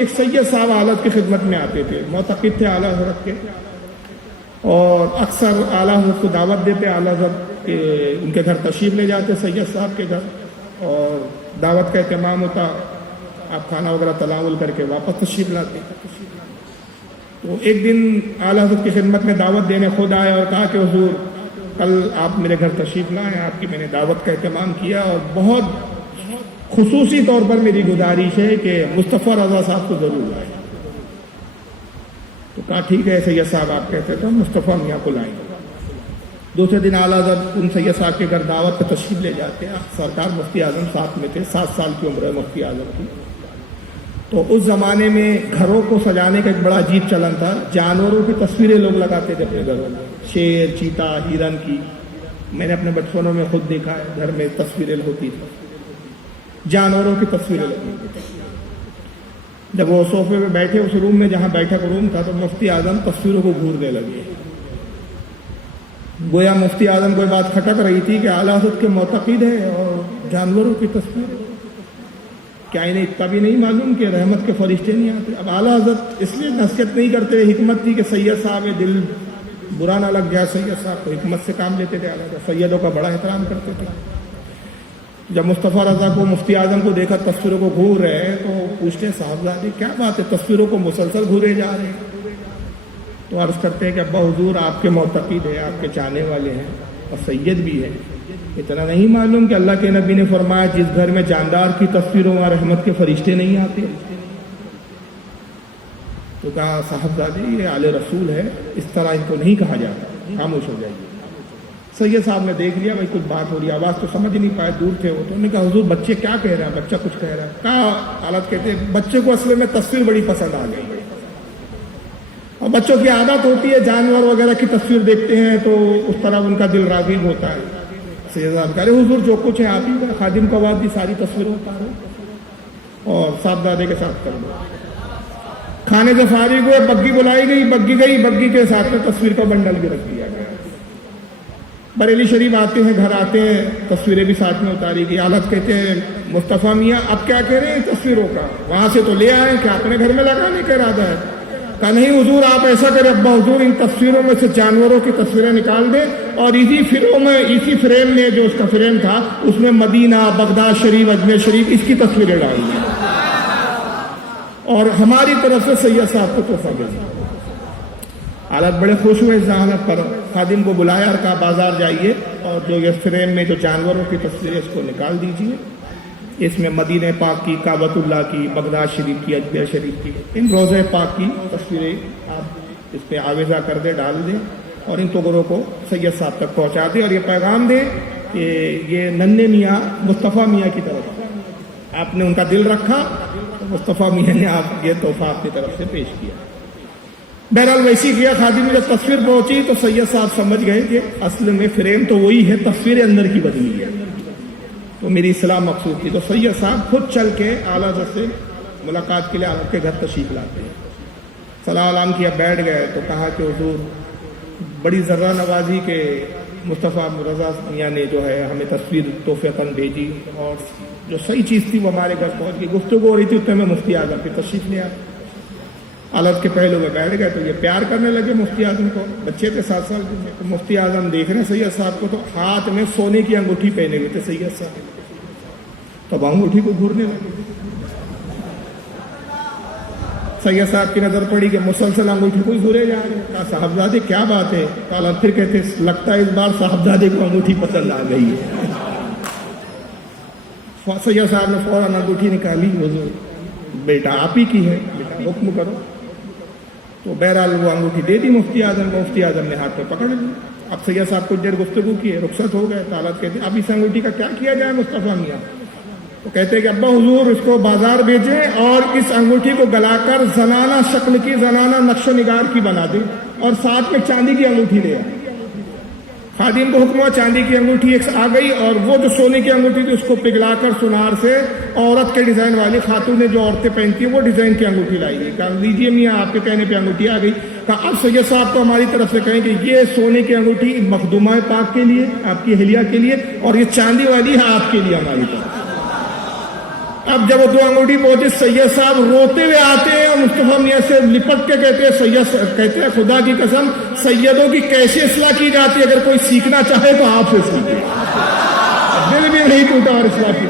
ایک سید صاحب حضرت کی خدمت میں آتے تھے، معتقد تھے اعلیٰ حضرت کے، اور اکثر اعلیٰ حضرت کو دعوت دیتے، اعلیٰ حضرت ان کے گھر تشریف لے جاتے سید صاحب کے گھر، اور دعوت کا اہتمام ہوتا، آپ کھانا وغیرہ تناول کر کے واپس تشریف لاتے۔ تو ایک دن اعلیٰ حضرت کی خدمت میں دعوت دینے خود آئے اور کہا کہ حضور کل آپ میرے گھر تشریف لائیں، آپ کی میں نے دعوت کا اہتمام کیا، اور بہت خصوصی طور پر میری گزارش ہے کہ مصطفیٰ رضا صاحب کو ضرور لائیں۔ تو کہا ٹھیک ہے سید صاحب آپ کہتے تو مصطفیٰ میاں کو لائیں گے۔ دوسرے دن اعلیٰ حضرت ان سید صاحب کے گھر دعوت پہ تشریف لے جاتے ہیں، سرکار مفتی اعظم ساتھ میں تھے، 7 سال کی عمر ہے مفتی اعظم کی۔ تو اس زمانے میں گھروں کو سجانے کا ایک بڑا عجیب چلن تھا، جانوروں کی تصویریں لوگ لگاتے تھے اپنے گھروں میں، شیر، چیتا، ہرن کی، میں نے اپنے بچپنوں میں خود دیکھا ہے، گھر میں تصویریں ہوتی تھی، جانوروں کی تصویریں لگی تھی۔ جب وہ صوفے پہ بیٹھے اس روم میں جہاں بیٹھک روم تھا تو مفتی اعظم تصویروں کو گھورنے لگے، گویا مفتی اعظم کوئی بات کھٹک رہی تھی کہ اعلیٰ حضرت کے معتقد ہے اور جانوروں کی تصویر، کیا انہیں اتنا بھی نہیں معلوم کہ رحمت کے فرشتے نہیں آتے؟ اب اعلیٰ حضرت اس لیے نصیحت نہیں کرتے، حکمت تھی کہ سید صاحب دل برا نہ لگ جائے، سید صاحب کو حکمت سے کام لیتے تھے، اعلیٰ حضرت سیدوں کا بڑا احترام کرتے تھے۔ جب مصطفیٰ رضا کو مفتی اعظم کو دیکھا تصویروں کو گھور رہے ہیں تو پوچھتے ہیں صاحبزادے کیا بات ہے، تصویروں کو مسلسل گھورے جا رہے ہیں؟ تو عرض کرتے ہیں کہ ابا حضور آپ کے معتقد ہیں، آپ کے چاہنے والے ہیں اور سید بھی ہیں، اتنا نہیں معلوم کہ اللہ کے نبی نے فرمایا جس گھر میں جاندار کی تصویروں وہاں رحمت کے فرشتے نہیں آتے؟ تو کہا صاحبزادے یہ آل رسول ہے، اس طرح ان کو نہیں کہا جاتا، خاموش ہو جائیے۔ سید صاحب نے دیکھ لیا بھائی کچھ بات ہو رہی ہے، آواز تو سمجھ نہیں پائے، دور تھے وہ، تو انہوں نے کہا حضور بچے کیا کہہ رہے ہیں؟ بچہ کچھ کہہ رہا ہے؟ کہا حالت کہتے ہیں بچے کو اصل میں تصویر بڑی پسند آ گئی، اور بچوں کی عادت ہوتی ہے جانور وغیرہ کی تصویر دیکھتے ہیں تو اس طرح ان کا دل راغب ہوتا ہے۔ سید صاحب کہہ رہے حضور جو کچھ ہے آپ ہی کا، خادم کو آواز دی ساری تصویروں اتارو اور صاحبزادے کے ساتھ کر دو۔ کھانے سے فارغ ہوئے، بگی بلائی گئی، بگی گئی، بگی کے ساتھ میں تصویر کا بنڈل بھی رکھ دیا گیا۔ بریلی شریف آتے ہیں، گھر آتے ہیں، تصویریں بھی ساتھ میں اتاری گئی۔ حالت کہتے ہیں مصطفیٰ میاں اب کیا کہہ رہے ہیں تصویروں کا؟ وہاں سے تو لے آئے، کیا اپنے گھر میں لگانے کا ارادہ ہے؟ کہا نہیں حضور آپ ایسا کریں ابا حضور ان تصویروں میں سے جانوروں کی تصویریں نکال دیں اور اسی فریم میں جو اس کا فریم تھا اس میں مدینہ، بغداد شریف، اجمیر شریف اس کی تصویریں ڈال دیں اور ہماری طرف سے سید صاحب کو تحفہ دیں۔ حالت بڑے خوش ہوئے، ذہانت پر خادم کو بلایا اور کہا بازار جائیے اور جو یہ فریم میں جو جانوروں کی تصویریں اس کو نکال دیجیے، اس میں مدینہ پاک کی، کعبۃ اللہ کی، بغداد شریف کی، اجمیر شریف کی، ان روضہ پاک کی تصویریں آپ اس پہ آویزہ کر دیں، ڈال دیں اور ان ٹکڑوں کو سید صاحب تک پہنچا دیں اور یہ پیغام دیں کہ یہ ننھے میاں مصطفیٰ میاں کی طرف آپ نے ان کا دل رکھا، مصطفیٰ میاں نے آپ یہ تحفہ اپنی طرف سے پیش کیا۔ بہرحال ویسی کیا، خادم میں جب تصویر پہنچی تو سید صاحب سمجھ گئے کہ اصل میں فریم تو وہی ہے، تصویر اندر کی بدلی ہے، تو میری اصلاح مقصود تھی۔ تو سید صاحب خود چل کے اعلیٰ حضرت سے ملاقات کے لیے آپ کے گھر تشریف لاتے ہیں، سلام علام کیا، بیٹھ گئے تو کہا کہ حضور بڑی ذرہ نوازی کہ مصطفیٰ رضا میاں نے جو ہے ہمیں تصویر تحفۃً بھیجی اور جو صحیح چیز تھی وہ ہمارے گھر پہنچ گئی۔ گفتگو ہو رہی تھی اتنے میں مفتی اعظم پہ تشریف لے آئے، حالت کے پہلو میں بیٹھ گئے تو یہ پیار کرنے لگے مفتی اعظم کو، بچے تھے 7 سال کے، تو مفتی اعظم دیکھ رہے ہیں سید صاحب کو تو ہاتھ میں سونے کی انگوٹھی پہنے ہوئے تھے سید صاحب، تو انگوٹھی کو گھورنے لگے۔ سید صاحب کی نظر پڑی کہ مسلسل انگوٹھی کو گھورے جا رہے ہیں، کہا صاحبزادے کیا بات ہے؟ کہا پھر کہتے لگتا ہے اس بار صاحبزادے کو انگوٹھی پسند آ گئی ہے۔ سید صاحب نے فوراً انگوٹھی نکالی، حضور بیٹا آپ ہی کی ہے، بیٹا حکم کرو۔ تو بہرحال وہ انگوٹھی دے دی مفتی اعظم کو، مفتی اعظم نے ہاتھ پہ پکڑ لی۔ اب سید صاحب کچھ دیر گفتگو کی، رخصت ہو گئے، حالت کہتے اب اس انگوٹھی کا کیا کیا جائے مصطفیٰ میاں؟ تو کہتے ہیں کہ ابا حضور اس کو بازار بھیجیں اور اس انگوٹھی کو گلا کر زنانہ شکل کی، زنانہ نقش و نگار کی بنا دیں اور ساتھ میں چاندی کی انگوٹھی لے آئے۔ خادم کو حکم ہوا، چاندی کی انگوٹھی ایک آ گئی اور وہ جو سونے کی انگوٹھی تھی اس کو پگھلا کر سونار سے عورت کے ڈیزائن والی خاتون نے جو عورتیں پہنتی ہیں وہ ڈیزائن کی انگوٹھی لائی گئی۔ کہا لیجیے میاں آپ کے کہنے پہ انگوٹھی آ گئی۔ کہا اب سید صاحب کو ہماری طرف سے کہیں کہ یہ سونے کی انگوٹھی مخدومہ پاک کے لیے، آپ کی اہلیہ کے لیے، اور یہ چاندی والی ہے آپ کے لیے ہماری طرف۔ اب جب وہ 2 انگوٹھی پہنچے سید صاحب روتے ہوئے آتے ہیں اور مصطفیٰ میاں سے لپٹ کے کہتے ہیں سید کہتے ہیں خدا کی قسم سیدوں کی کیسے اصلاح کی جاتی ہے، اگر کوئی سیکھنا چاہے تو آپ سے سیکھے. دل بھی نہیں ٹوٹا اور اصلاح کی.